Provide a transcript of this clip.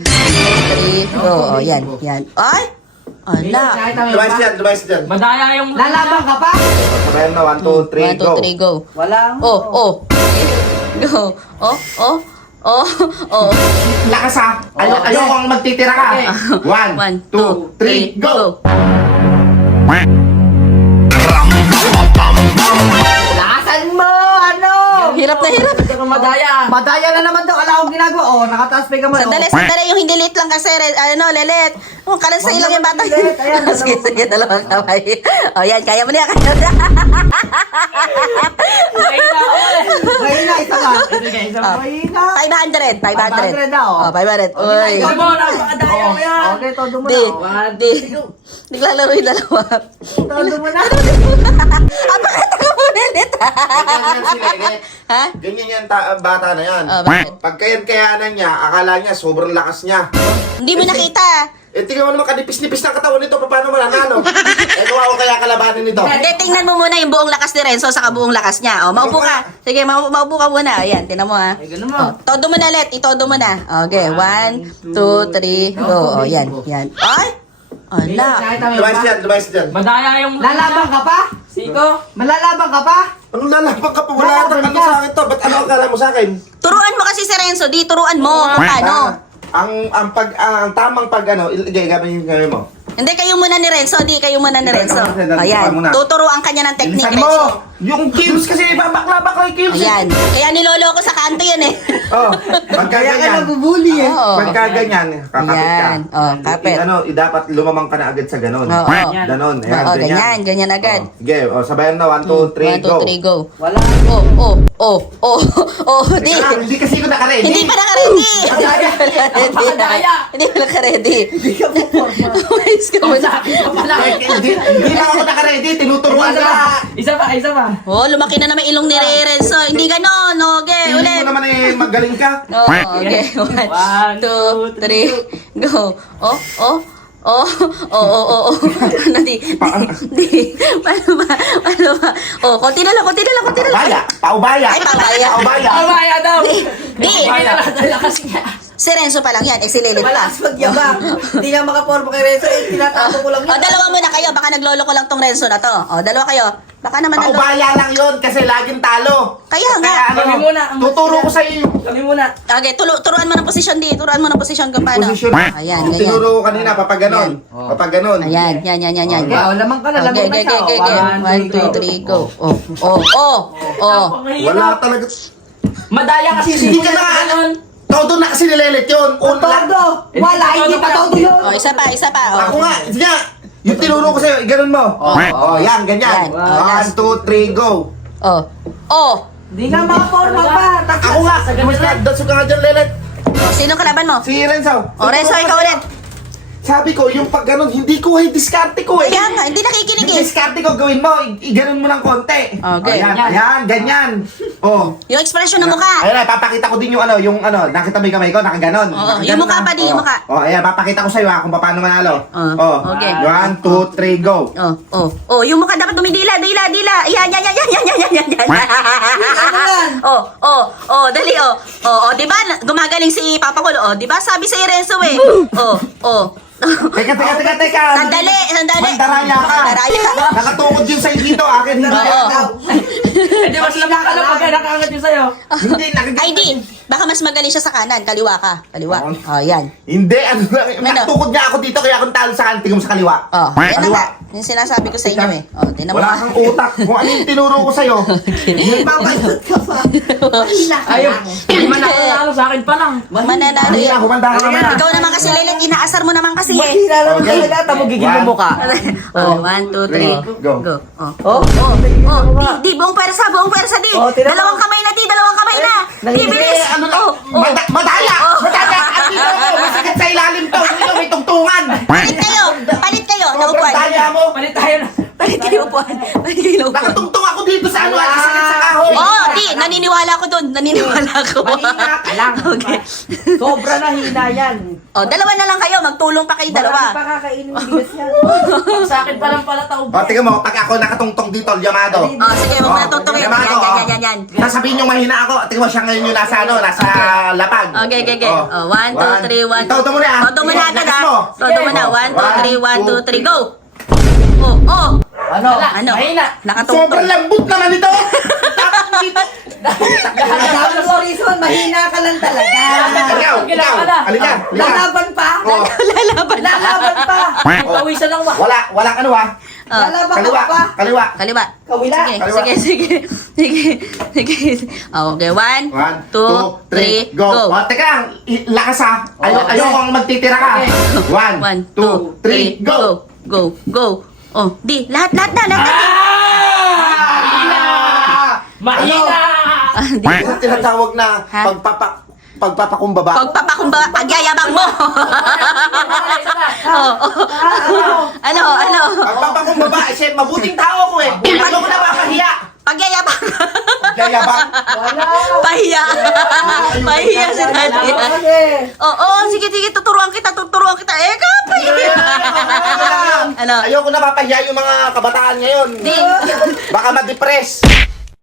3, go. O, yan, yan. Ay! Ala. Device dyan. Madaya yung... Lalaban ka pa? Sabayan na, 1, 2, 3, 1, 2, 3, go. Wala. Oh. Go. Oh. Lakas ha! Ayoko ang magtitira ka! 1, 2, 3, go! Lakasan mo! Ano? Hirap na hirap. Madaya. Madaya na naman daw. Ala akong ginagawa. Oh, nakataas pa yung kamay. Sandali, yung hindi late lang kasi, lelet. Kalansay lang yung bata. Lelet, ayan, Sige, dalawang kamay. O, yan, kaya mo na. Mahina, isa ka. Isa Ah. Mahina. 500. 500 daw. Oh, 500. Uy. Ikaw mo, napakadaya mo yan. Okay, todo mo Di. na. Naglalaro yung dalawa. Todo mo na. Apakataka mo lelet. Ganyan si Lelet. Ha? Ganyan yan bata na yan. Oh, bakit? Pagkayan-kayanan niya, akala niya sobrang lakas niya. Hindi mo nakita. Tingnan mo naman kanipis-nipis ng katawan nito, paano mananalo? Gawa ko kaya kalabanin nito. Hindi, tingnan mo muna yung buong lakas ni Renzo sa buong lakas niya. O, maupo ka. Sige, maupo ka muna. Ayan, tingnan mo ha. Ay, ganun mo. O, todo mo na, Let. Itodo mo na. Okay, 1, 2, 3, go. O, yan. Ay! Ala. Device dyan. Madaya yung... Lalaban ka pa? Siko. Malalaban ka pa? Anong lalapag ka pa? Wala kang ano sa akin to. Ba't ano akala mo sa akin? Turuan mo kasi si Renzo. Di, turuan mo. Kung paano. Ang tamang pag ano, ilagay gamit yung gamit mo. Hindi, kayo muna ni Renzo. Di, kayo muna ni Renzo. Ayan. Tuturuan ka niya ng technique, Bilisan Renzo. mo! Yung kills kasi, bakla-bakla yung kills. Ayan. Kaya nilolo ko sa kanto yan eh. Oh, pagka Kaya ka ganyan. nabubuli eh. Oo. Pagka ganyan, kakapit ka. Ayan. Oh, kapit. Dapat lumamang ka na agad sa ganon. Oo. Ganon, ayan, Oo, ganyan agad. Oh, sige, sabayan na, 1, 2, 3, 1, go. 2, 3, go. Wala. Di. Teka lang, hindi kasi ko naka-ready. Hindi pa naka-ready. Madaya. Hindi pa naka-ready. Hindi ka po forma. Umayos ka muna. Hindi lang ako naka-ready, tinuturuan Isa ka. pa. Isa pa. Oh, lumaki na naman ilong ni Renzo. Hindi ganon. Okay, Tingin ulit. mo naman magaling ka. Oh, okay. 1, 2, 3, go. Oh. Ano di? Paano ba? Oh, konti na lang. Paubaya. Ay, paubaya. Madaya daw. Di. Lakas niya. Si Renzo pa lang yan. Exililit pa. Malakas magyabang. Hindi na makaporma kay Renzo. Eh, tinatapo ko lang O, dalawa muna kayo. Baka naglolo ko lang tong Renzo na to. O, dalawa kayo. Baka naman naglolo. Paubaya lang yun kasi laging talo. Kaya nga. Kami muna. Tuturo ko sa iyo. Kami muna. Okay, turuan mo ng posisyon di. Turuan mo ng posisyon kung paano. Posisyon. Ayan, Yung ganyan. tinuro ko kanina, papag ganon. Papag ganon. Ayan, yan. Okay, oh, lamang ka na. Lamang Okay, na siya. 1, 2, 3, go. Wala talaga. Madaya kasi Hindi ka na. Todo na kasi nilelet yun. Todo. Wala, hindi pa todo yun. Oh, isa pa. Ako nga, sige nga. Yung tinuro ko sa'yo, ganon mo. Yan, ganyan. Yan. Oh, 1, 2, 3, go. Hindi nga makaporma pa. Ako nga, kumusta? Dansog ka nga dyan, Lelet. Sino kalaban mo? Si Renzo. O, Renzo, ikaw ulit. Sabi ko, yung pag ganon, hindi ko diskarte ko eh. Kaya nga, hindi nakikinig Yung eh. diskarte ko, gawin mo, iganon mo ng konti. Okay. Ayan, ganyan. Oh. Yung expression ng mukha. Ayan, papakita ko din yung nakita mo yung kamay ko, nakaganon. Oo, yung mukha pa din, yung mukha. Oh, ayan, papakita ko sa'yo kung paano manalo. Okay. 1, 2, 3, go. Yung mukha dapat dumidila, dila. Yan. Ano yan? Dali. Di ba? Gumagaling si Papa Kulo. Di ba? Sabi sa Renzo eh. Teka. Sandali. Mandaraya ka. Mandaraya. Nakatukod yun sa'yo dito, akin hindi. Hindi, mas lamang ka lang pag nakaangat yun sa'yo. Hindi, Ay, di. Baka mas magaling siya sa kanan. Kaliwa ka. Kaliwa. Yan. Hindi, nakatukod nga ako dito, kaya akong talo sa kanting mo sa kaliwa. Yan na Kaliwa. nga. Yung sinasabi ko sa inyo eh. Tinan mo. Wala kang utak. Kung ano yung tinuro ko sa'yo. Yun ba? Ayaw. Hindi man ako nanalo sa akin pa lang. Mananalo Hindi yan. na, humanda ka naman. Ikaw naman kasi, Lelet, inaasar mo naman kasi eh. Mahina naman Okay. talaga. Tamo gigil mo mukha. 1, 2, 3, Go. go. Oh. Di, buong pwersa, di. Oh, tira mo. Dalawang kamay na, di, dalawang kamay na. Di, bilis. Ano na? Madaya! Madaya! Andito ako! Masakit sa ilalim to! Dito may tungtungan! Palit kayo, Sobrang naupuan. daya mo! Palit tayo na. Palit kayo, upuan. Nakatungtong ako dito sa ano! Sakit sa kahoy! Di, naniniwala ko dun. Naniniwala ko. Mahina ka lang. Okay. Sobra na hina yan. O, dalawa na lang kayo. Magtulong pa kayo Marami dalawa. pa kakainin ng bigas yan. Sa akin pa lang pala tao. O, tingnan mo, pag ako nakatungtong dito, Yamado. O, sige, huwag mo natutungin. Yan. Sasabihin nyo mahina ako. Tingnan mo siya ngayon yung nasa nasa lapag. Okay. O, 1, 2, 3, 1. Ito mo na ah. Todo mo na agad Lakas ha. mo. Todo mo na. 1, 2, 3, 1, 2, 3, go. Oh. Ano? Ano? Mahina. Sobrang Nakatungtong. lambot naman ito. Tapos dito. Sabi mo, Rizon, mahina ka lang talaga. Ikaw. Halika. Lalaban pa? Oh. Lalaban pa? Pawisan lang ba? Walang ano ah. Lalaban Kaliwa. ka pa? Kaliwa. Kaliwa. Kawila. Sige. Okay, 1, 1, 2, 3, 2, 3, go. go. O, teka lang. Lakas ah. Ayokong magtitira ka. 1, 2, 3, go. Go. Oh, lahat na. Mahina! Di. Yung tinatawag na Ha? pagpapakumbaba. Pagpapakumba, pagyayabang mo. Ano? Pagpapakumbaba, eh, mabuting tao ko eh. Ano ko napapahiya? Pagyayabang. Yayabang. Pahiya si Daddy. Oo, sige, tuturuan kita. Pahiya. Ano? Ayoko napapahiya yung mga kabataan ngayon. Di. Baka ma-depress.